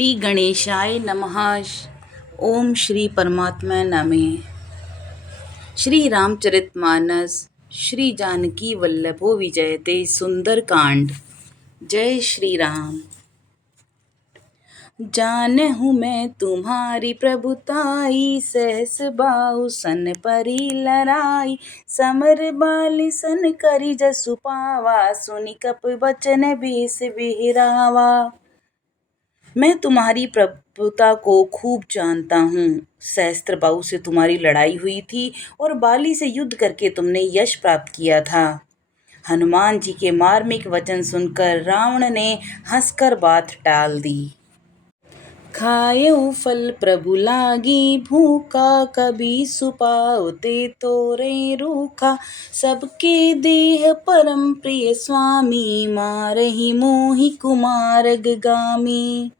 श्री गणेशाय नमः। ओम श्री परमात्मा नमः। श्री रामचरितमानस श्री जानकी वल्लभो विजयते सुंदर कांड। जय श्री राम। जानहु मैं तुम्हारी प्रभुताई, सहस बाहु सन परी लड़ाई। समर बाली सन करी जसु पावा, सुनि कप बचन बेस बिहरावा। मैं तुम्हारी प्रभुता को खूब जानता हूँ। सहस्त्र बाहु से तुम्हारी लड़ाई हुई थी और बाली से युद्ध करके तुमने यश प्राप्त किया था। हनुमान जी के मार्मिक वचन सुनकर रावण ने हंसकर बात टाल दी। खायऊ फल प्रभु लागी भूखा, कभी सुपाओ ते तोरे रूखा। सबके देह परम प्रिय स्वामी, मारहि मोहि कुमारग गामी।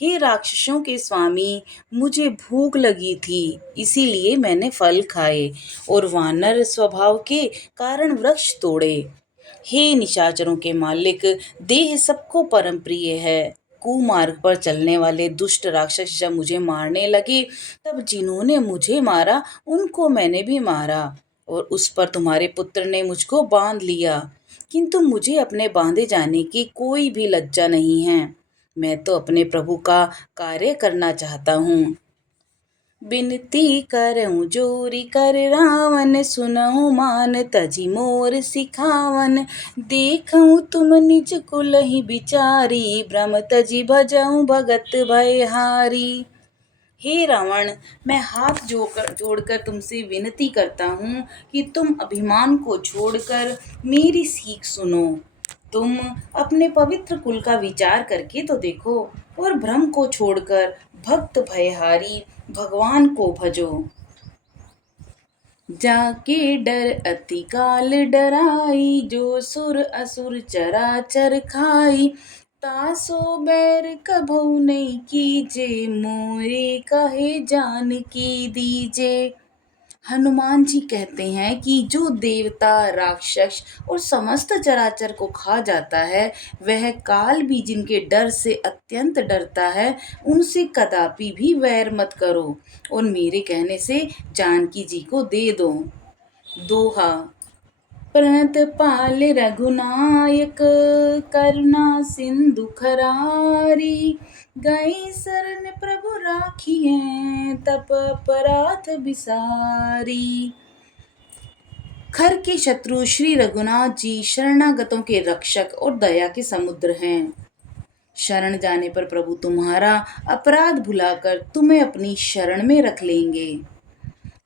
हे राक्षसों के स्वामी, मुझे भूख लगी थी, इसीलिए मैंने फल खाए और वानर स्वभाव के कारण वृक्ष तोड़े। हे निशाचरों के मालिक, देह सबको परम प्रिय है। कुमार्ग पर चलने वाले दुष्ट राक्षस जब मुझे मारने लगे, तब जिन्होंने मुझे मारा उनको मैंने भी मारा, और उस पर तुम्हारे पुत्र ने मुझको बांध लिया। किंतु मुझे अपने बांधे जाने की कोई भी लज्जा नहीं है। मैं तो अपने प्रभु का कार्य करना चाहता हूँ। बिनती करऊं जोरी कर रावण, सुनऊं मान तजी मोर सिखावन। देखऊं तुम निज कुलहि बिचारी, भ्रम तजी भजऊं भगत भयहारी। हे रावण, मैं हाथ जोड़कर तुमसे विनती करता हूँ कि तुम अभिमान को छोड़कर मेरी सीख सुनो। तुम अपने पवित्र कुल का विचार करके तो देखो और भ्रम को छोड़कर भक्त भयहारी भगवान को भजो। जाके डर अति काल डराई, जो सुर असुर चराचर खाई। तासो बैर कभऊ नहीं कीजे, मोरे कहे जानकी दीजे। हनुमान जी कहते हैं कि जो देवता, राक्षस और समस्त चराचर को खा जाता है, वह काल भी जिनके डर से अत्यंत डरता है, उनसे कदापि भी वैर मत करो और मेरे कहने से जानकी जी को दे दो। दोहा। प्रणत पाल रघुनायक, करुणा सिंधु खरारी। गए शरण प्रभु राखिए, तप अपराध बिसारी। खर के शत्रु श्री रघुनाथ जी शरणागतों के रक्षक और दया के समुद्र हैं। शरण जाने पर प्रभु तुम्हारा अपराध भुलाकर तुम्हें अपनी शरण में रख लेंगे।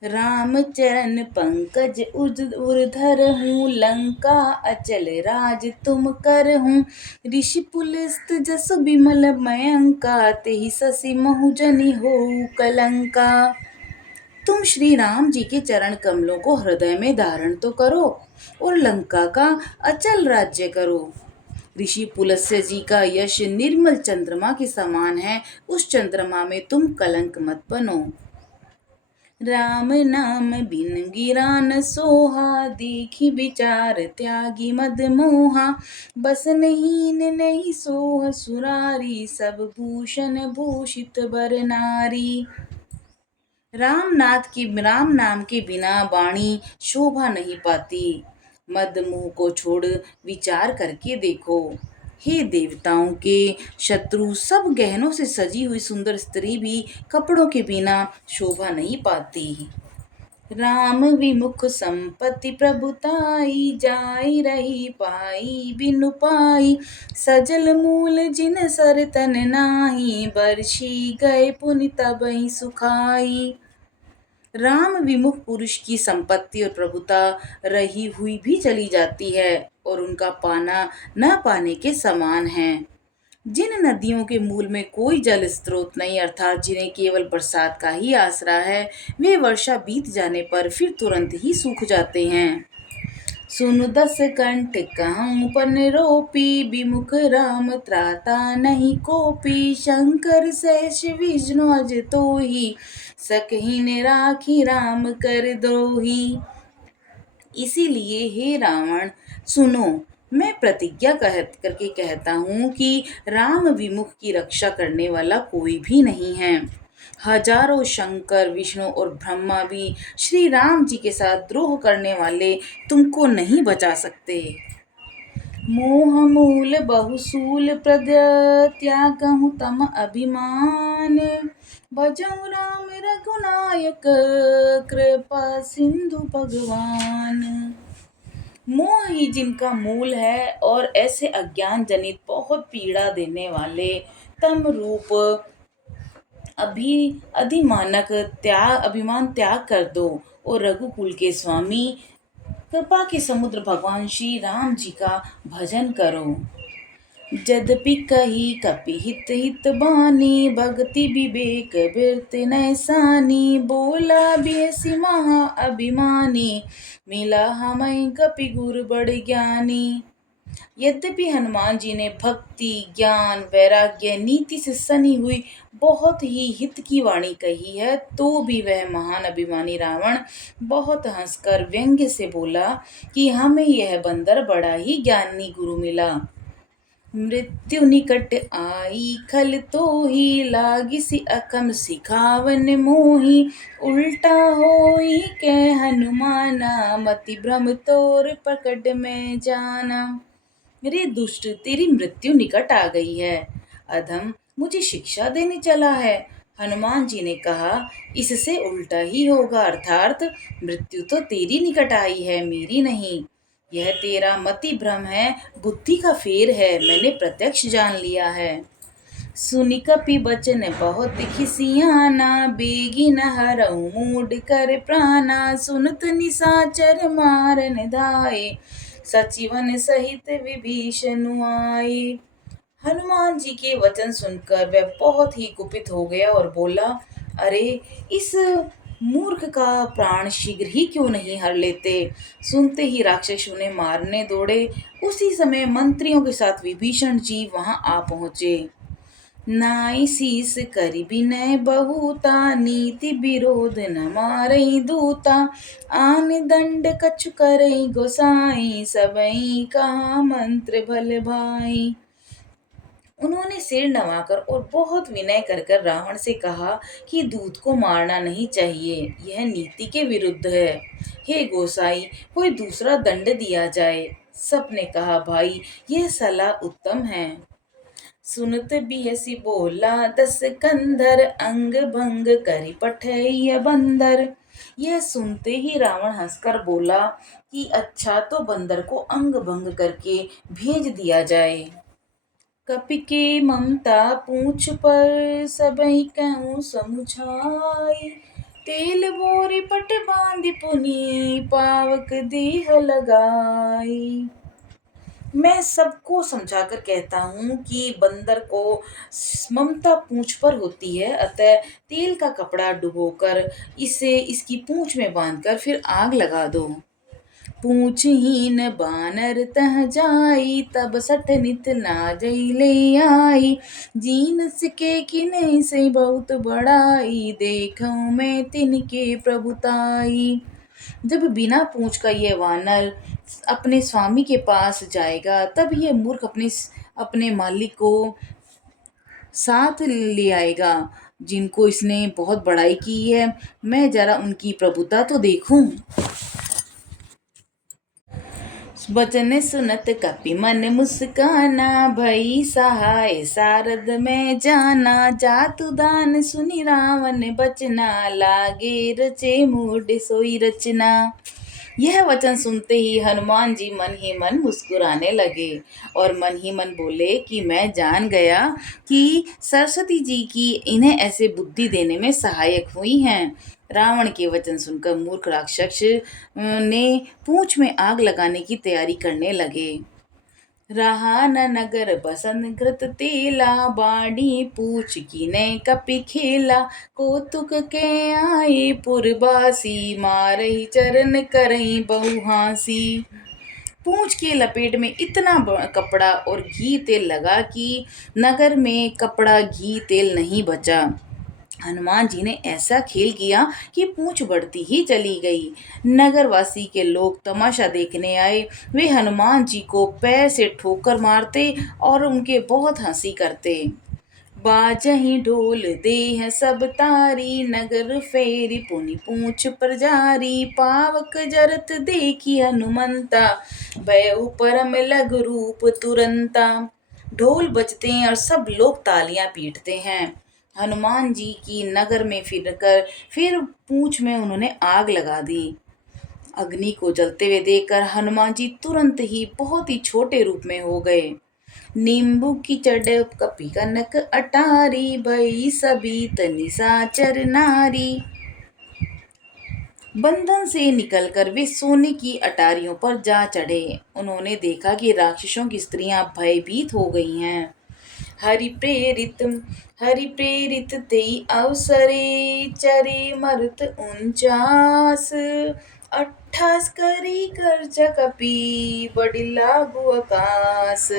राम चरण पंकज उर्धर हूँ, लंका अचल राज तुम कर हूँ। ऋषि पुलस्त जस बिमल मयंका, तेहि ससी महु जनि होऊ कलंका। तुम श्री राम जी के चरण कमलों को हृदय में धारण तो करो और लंका का अचल राज्य करो। ऋषि पुलस्त्य जी का यश निर्मल चंद्रमा के समान है, उस चंद्रमा में तुम कलंक मत बनो। राम नाम बिन गिरा न सोहा, देखी विचार त्यागी मद मोहा। बसन हीन नहीं सोह सुरारी, सब भूषण भूषित बर नारी। राम नाम के बिना वाणी शोभा नहीं पाती। मद मोह को छोड़ विचार करके देखो। हे देवताओं के शत्रु, सब गहनों से सजी हुई सुंदर स्त्री भी कपड़ों के बिना शोभा नहीं पाती। राम विमुख संपत्ति प्रभुताई, जाई रही पाई बिनु पाई। सजल मूल जिन सर तन नाही, बरसी गए पुनि तबहि सुखाई। राम विमुख पुरुष की संपत्ति और प्रभुता रही हुई भी चली जाती है और उनका पाना न पाने के समान है। जिन नदियों के मूल में कोई जल स्रोत नहीं, अर्थात जिन्हें केवल बरसात का ही आसरा है, वे वर्षा बीत जाने पर फिर तुरंत ही सूख जाते हैं। सुनु दस कंठ कहूँ पन रोपी, विमुख राम त्राता नहीं कोपी। शंकर सहस विष्णु अज तोहि, सकहि राखी राम कर द्रोही। इसीलिए हे रावण, सुनो, मैं प्रतिज्ञा करके कहता हूँ कि राम विमुख की रक्षा करने वाला कोई भी नहीं है। हजारों शंकर, विष्णु और ब्रह्मा भी श्री राम जी के साथ द्रोह करने वाले तुमको नहीं बचा सकते। मोह मूल बहुसूल प्रद त्यागहु तम अभिमान, भजऊ राम रघुनायक कृपा सिंधु भगवान। मोह ही जिनका मूल है और ऐसे अज्ञान जनित बहुत पीड़ा देने वाले तम रूप अभी अधिमानक अभिमान त्याग कर दो और रघुकुल के स्वामी कृपा के समुद्र भगवान श्री राम जी का भजन करो। जद्यपि कही कपि हित हित बानी, भक्ति विवेक बिरत नैसानी, बोला बियसि महा अभिमानी, मिला हमें कपि गुर बड़ ज्ञानी। यद्यपि हनुमान जी ने भक्ति, ज्ञान, वैराग्य, नीति से सनी हुई बहुत ही हित की वाणी कही है, तो भी वह महान अभिमानी रावण बहुत हंसकर व्यंग्य से बोला कि हमें यह बंदर बड़ा ही ज्ञानी गुरु मिला। मृत्यु निकट आई खल तो ही, लागिसी अकम सिखावन मोही, उल्टा होई के हनुमाना, मति भ्रम तोर प्रकट में जाना। रे दुष्ट, तेरी मृत्यु निकट आ गई है। अधम, मुझे शिक्षा देने चला है। हनुमान जी ने कहा, इससे उल्टा ही होगा, अर्थात मृत्यु तो तेरी निकट आई है, मेरी नहीं। यह तेरा मति भ्रम है, बुद्धि का फेर है, मैंने प्रत्यक्ष जान लिया है। सुनि कपि बचन बहुत खिसियाना, बेगी न हरऊ मूड कर प्राणा, सुनत निशाचर मारन धाये, सचिवन सहित विभीषण आए। हनुमान जी के वचन सुनकर वह बहुत ही कुपित हो गया और बोला, अरे इस मूर्ख का प्राण शीघ्र ही क्यों नहीं हर लेते। सुनते ही राक्षस उन्हें मारने दौड़े। उसी समय मंत्रियों के साथ विभीषण जी वहां आ पहुंचे। नाई शीस करि विनय बहुता, नीति विरोध न मारई दूता, आन दंड कछु करई गोसाई, सबई कहा मंत्र भल भाई। उन्होंने सिर नवाकर और बहुत विनय कर कर रावण से कहा कि दूत को मारना नहीं चाहिए, यह नीति के विरुद्ध है। हे गोसाई, कोई दूसरा दंड दिया जाए। सबने कहा, भाई यह सलाह उत्तम है। सुनत बियसि बोला दस कंधर, अंग भंग करि पठैय बंदर। यह सुनते ही रावण हंसकर बोला कि अच्छा, तो बंदर को अंग भंग करके भेज दिया जाए। कपि के ममता पूछ पर, सबई कहूँ समुझाई, तेल बोरी पट बांधि पुनि, पावक देह लगाई। मैं सबको समझाकर कहता हूँ कि बंदर को ममता पूंछ पर होती है, अतः तेल का कपड़ा डुबोकर इसे इसकी पूंछ में बांधकर फिर आग लगा दो। पूछहीन बानर तह जाई, तब सठ नित नाजई ले आई, जीन सिके किन्हीं से बहुत बड़ाई, देखऊं मैं तिनके प्रभुताई। जब बिना पूंछ का यह वानर अपने स्वामी के पास जाएगा, तब यह मूर्ख अपने मालिक को साथ ले आएगा, जिनको इसने बहुत बड़ाई की है। मैं जरा उनकी प्रभुता तो देखूं। बचन सुनत कपि मन मुस्काना, भई सहाय सारद में जाना, जातु दान सुनि रावण बचना, लागे रचे मूड सोई रचना। यह वचन सुनते ही हनुमान जी मन ही मन मुस्कुराने लगे और मन ही मन बोले कि मैं जान गया कि सरस्वती जी की इन्हें ऐसे बुद्धि देने में सहायक हुई हैं। रावण के वचन सुनकर मूर्ख राक्षस ने पूंछ में आग लगाने की तैयारी करने लगे। रहा न नगर बसन घृत तेला, बाड़ी पूछ कीने कपि खेला, कौतुक के आए पुरबासी, मारही चरण करही बहु हासी। पूंछ के लपेट में इतना कपड़ा और घी तेल लगा कि नगर में कपड़ा घी तेल नहीं बचा। हनुमान जी ने ऐसा खेल किया कि पूंछ बढ़ती ही चली गई। नगरवासी के लोग तमाशा देखने आए। वे हनुमान जी को पैर से ठोकर मारते और उनके बहुत हंसी करते। बाजहि ढोल देह सब तारी, नगर फेरी पुनि पूछ पर जारी। पावक जरत देखी हनुमंता, भयउ परम लघु रूप तुरंता। ढोल बजते हैं और सब लोग तालियां पीटते हैं। हनुमान जी की नगर में फिर पूंछ में उन्होंने आग लगा दी। अग्नि को जलते हुए देखकर हनुमान जी तुरंत ही बहुत ही छोटे रूप में हो गए। नींबू की चढ़ कपि कनक अटारी, भई सबित निशाचर नारी। बंधन से निकलकर वे सोने की अटारियों पर जा चढ़े। उन्होंने देखा कि राक्षसों की स्त्रियां भयभीत हो गई हैं। हरि प्रेरित हरि प्रेरित तेई अवसरे, चरे मरुत 49। 28 करी कर कपि, बड़ी लागू आकाश।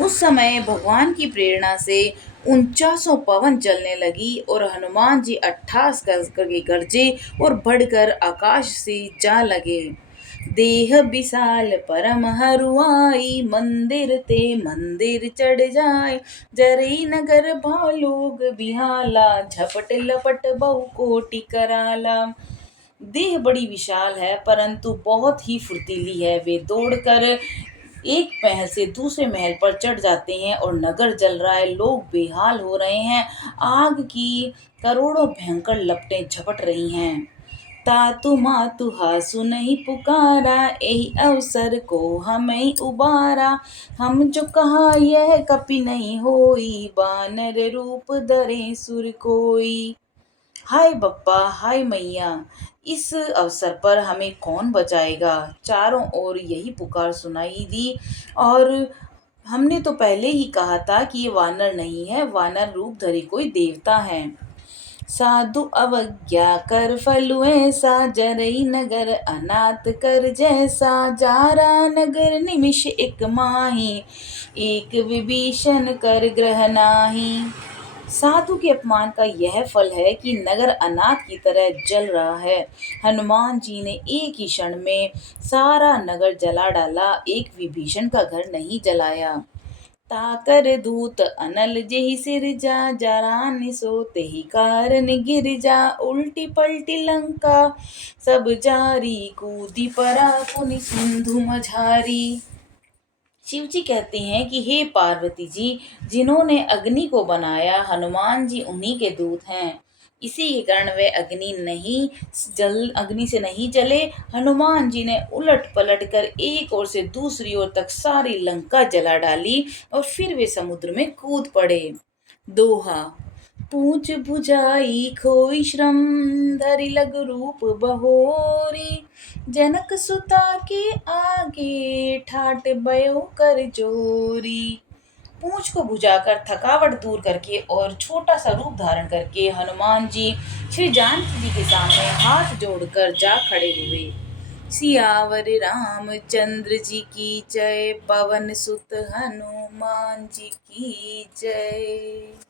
उस समय भगवान की प्रेरणा से 49 पवन चलने लगी और हनुमान जी 28 करके गरजे और बढ़कर आकाश से जा लगे। देह विशाल परम हरुआई, मंदिर ते मंदिर चढ़ जाए। जरई नगर भालोग बिहाला, झपट लपट बहु कोटि कराला। देह बड़ी विशाल है परंतु बहुत ही फुर्तीली है। वे दौड़कर एक महल से दूसरे महल पर चढ़ जाते हैं और नगर जल रहा है। लोग बेहाल हो रहे हैं। आग की करोड़ों भयंकर लपटें झपट रही हैं। तातु मातु हासु नहीं पुकारा, यही अवसर को हमें उबारा। हम जो कहा यह कपि नहीं होई, बानर रूप धरे सुर कोई। हाय बप्पा, हाय मैया, इस अवसर पर हमें कौन बचाएगा। चारों ओर यही पुकार सुनाई दी। और हमने तो पहले ही कहा था कि ये वानर नहीं है, वानर रूप धरे कोई देवता है। साधु अवज्ञा कर फलु ऐसा, जरई नगर अनाथ कर जैसा। जारा नगर निमिष एक माही, एक विभीषण कर ग्रह नाही। साधु के अपमान का यह फल है कि नगर अनाथ की तरह जल रहा है। हनुमान जी ने एक ही क्षण में सारा नगर जला डाला, एक विभीषण का घर नहीं जलाया। ताकर दूत अनल जेहि सिरजा, जरान सो तेहि कारण गिर जा। उल्टी पलटी लंका सब जारी, कूदी परा पुनि सिंधु मझारी। शिव जी कहते हैं कि हे पार्वती जी, जिन्होंने अग्नि को बनाया हनुमान जी उन्हीं के दूत हैं। इसी के कारण वे अग्नि से नहीं जले। हनुमान जी ने उलट पलट कर एक ओर से दूसरी ओर तक सारी लंका जला डाली और फिर वे समुद्र में कूद पड़े। दोहा। पूछ भुजाई खोई श्रम, धरि लघु रूप बहोरी। जनक सुता के आगे, ठाट भयो कर जोरी। पूंछ को भुजाकर थकावट दूर करके और छोटा सा रूप धारण करके हनुमान जी श्री जानकी जी के सामने हाथ जोड़कर जा खड़े हुए। सियावर रामचंद्र जी की जय, पवन सुत हनुमान जी की जय।